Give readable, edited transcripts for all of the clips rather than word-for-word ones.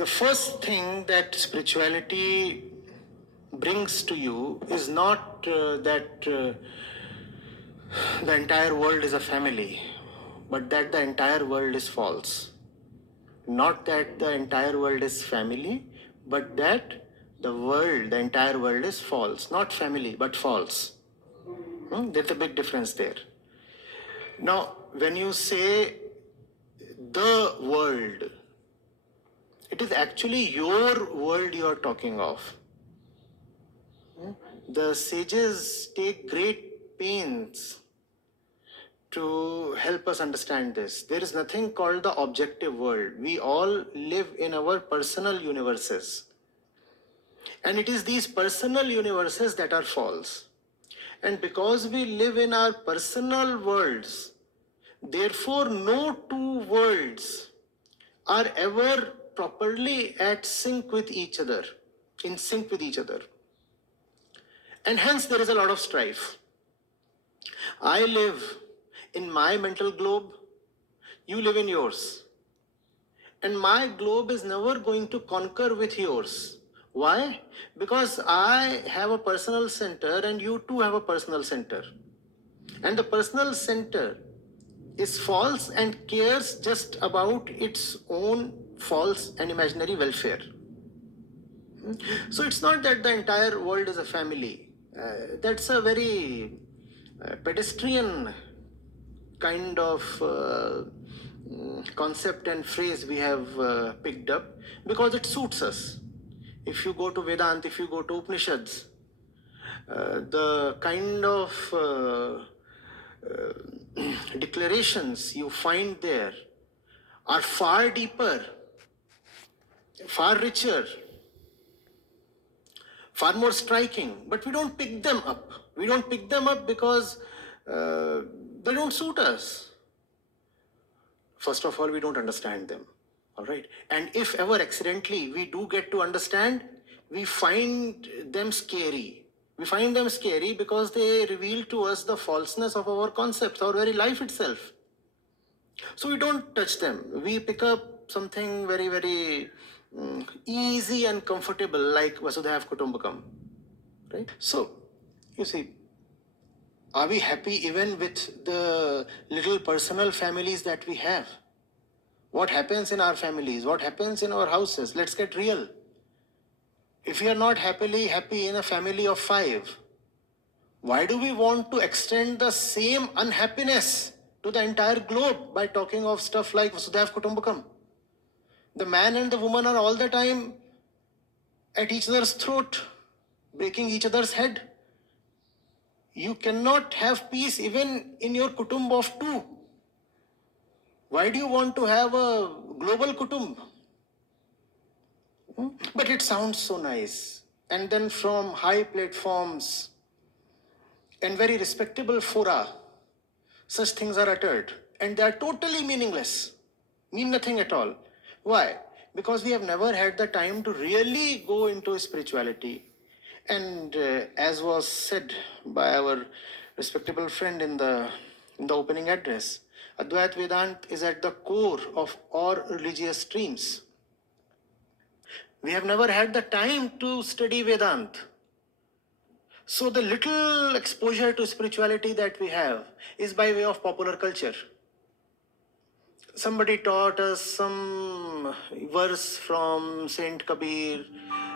The first thing that spirituality brings to you is not that the entire world is a family, but that the entire world is false. Not that the entire world is family, but that the entire world is false. Not family, but false. There's a big difference there. Now, when you say the world, it is actually your world you are talking of. The sages take great pains to help us understand this. There is nothing called the objective world. We all live in our personal universes. And it is these personal universes that are false. And because we live in our personal worlds, therefore no two worlds are ever properly at sync with each other, in sync with each other. And hence there is a lot of strife. I live in my mental globe, you live in yours. And my globe is never going to concur with yours. Why? Because I have a personal center and you too have a personal center. And the personal center is false and cares just about its own false and imaginary welfare. So it's not that the entire world is a family. That's a very pedestrian kind of concept and phrase we have picked up because it suits us. If you go to Vedanta, if you go to Upanishads, the kind of declarations you find there are far deeper, far richer, far more striking, but we don't pick them up. We don't pick them up because they don't suit us. First of all, we don't understand them. All right. And if ever accidentally we do get to understand, we find them scary. We find them scary because they reveal to us the falseness of our concepts, our very life itself. So we don't touch them. We pick up something very, very easy and comfortable like Vasudhaiva Kutumbakam. Right? So, you see, are we happy even with the little personal families that we have? What happens in our families? What happens in our houses? Let's get real. If we are not happy in a family of 5, why do we want to extend the same unhappiness to the entire globe by talking of stuff like Vasudhaiva Kutumbakam? The man and the woman are all the time at each other's throat, breaking each other's head. You cannot have peace even in your kutumb of 2. Why do you want to have a global kutumb? But it sounds so nice. And then from high platforms and very respectable fora, such things are uttered. And they are totally meaningless, mean nothing at all. Why? Because we have never had the time to really go into spirituality. And as was said by our respectable friend in the opening address, Advaita Vedanta is at the core of all religious streams. We have never had the time to study Vedanta. So the little exposure to spirituality that we have is by way of popular culture. Somebody taught us some verse from Saint Kabir.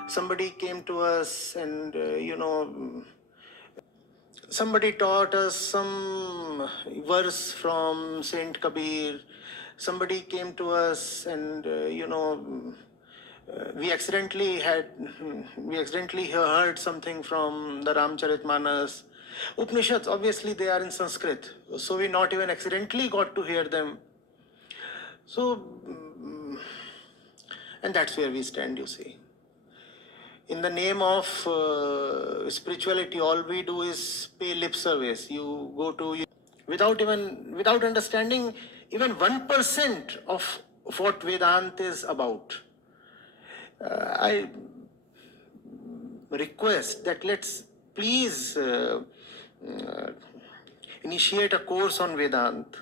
Somebody came to us and, somebody taught us some verse from Saint Kabir. Somebody came to us and, we accidentally heard something from the Ramcharitmanas. Upanishads, obviously they are in Sanskrit, so we not even accidentally got to hear them. So, and that's where we stand, you see. In the name of spirituality, all we do is pay lip service. You go to, without understanding even 1% of what Vedanta is about. I request that let's please initiate a course on Vedanta.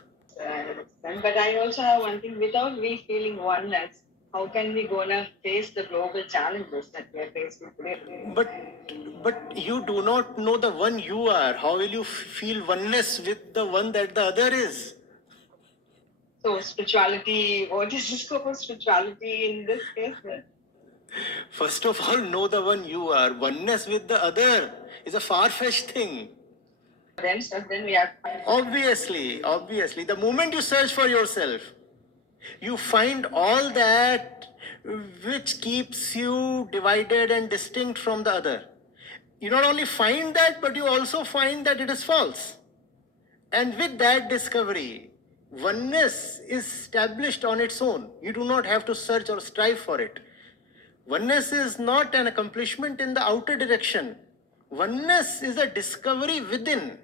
But I also have one thing, without we feeling oneness, How can we gonna face the global challenges that we are facing today? But but you do not know the one you are. How will you feel oneness with the one that the other is? So spirituality, what is the scope of spirituality in this case then? First of all, know the one you are. Oneness with the other is a far-fetched thing. Then we have Obviously, the moment you search for yourself, you find all that which keeps you divided and distinct from the other. You not only find that, but you also find that it is false. And with that discovery, oneness is established on its own. You do not have to search or strive for it. Oneness is not an accomplishment in the outer direction. Oneness is a discovery within.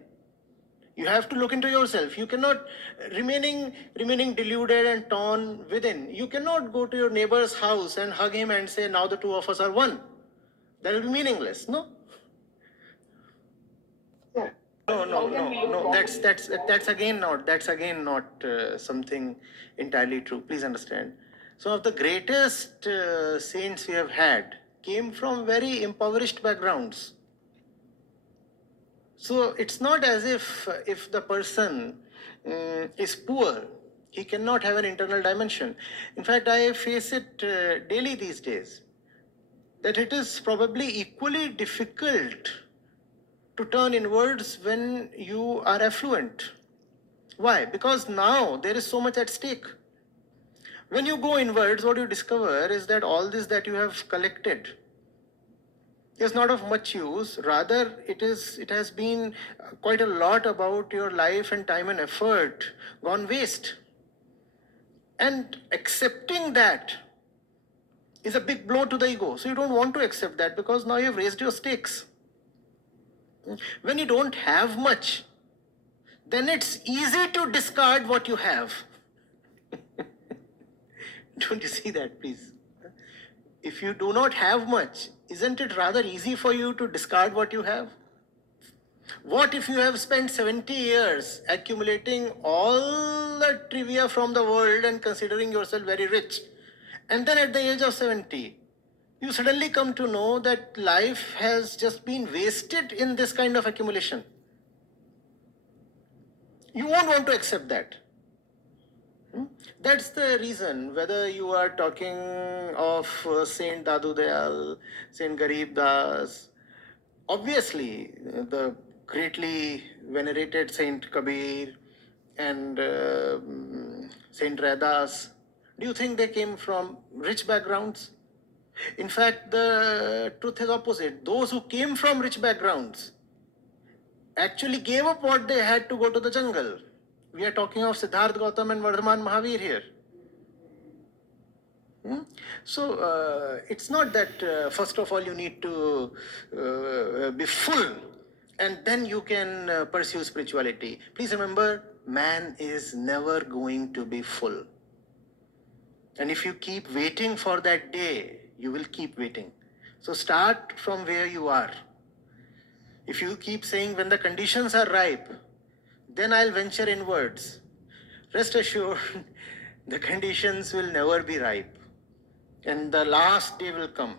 You have to look into yourself. You cannot remaining deluded and torn within. You cannot go to your neighbor's house and hug him and say, now the two of us are one. That will be meaningless. No. No. That's again not something entirely true. Please understand. Some of the greatest saints we have had came from very impoverished backgrounds. So it's not as if the person is poor, he cannot have an internal dimension. In fact, I face it daily these days that it is probably equally difficult to turn inwards when you are affluent. Why? Because now there is so much at stake. When you go inwards, what you discover is that all this that you have collected is not of much use. Rather, it has been quite a lot about your life and time and effort gone waste. And accepting that is a big blow to the ego. So you don't want to accept that because now you've raised your stakes. When you don't have much, then it's easy to discard what you have. Don't you see that, please? If you do not have much, isn't it rather easy for you to discard what you have? What if you have spent 70 years accumulating all the trivia from the world and considering yourself very rich? And then at the age of 70, you suddenly come to know that life has just been wasted in this kind of accumulation. You won't want to accept that. That's the reason, whether you are talking of Saint Dadu Dayal, Saint Garib Das, obviously the greatly venerated Saint Kabir and Saint Raidas, do you think they came from rich backgrounds? In fact, the truth is opposite. Those who came from rich backgrounds actually gave up what they had to go to the jungle. We are talking of Siddharth Gautam and Vardhaman Mahavir here. So it's not that first of all you need to be full and then you can pursue spirituality. Please remember, man is never going to be full. And if you keep waiting for that day, you will keep waiting. So start from where you are. If you keep saying when the conditions are ripe, then I'll venture inwards. Rest assured, the conditions will never be ripe. And the last day will come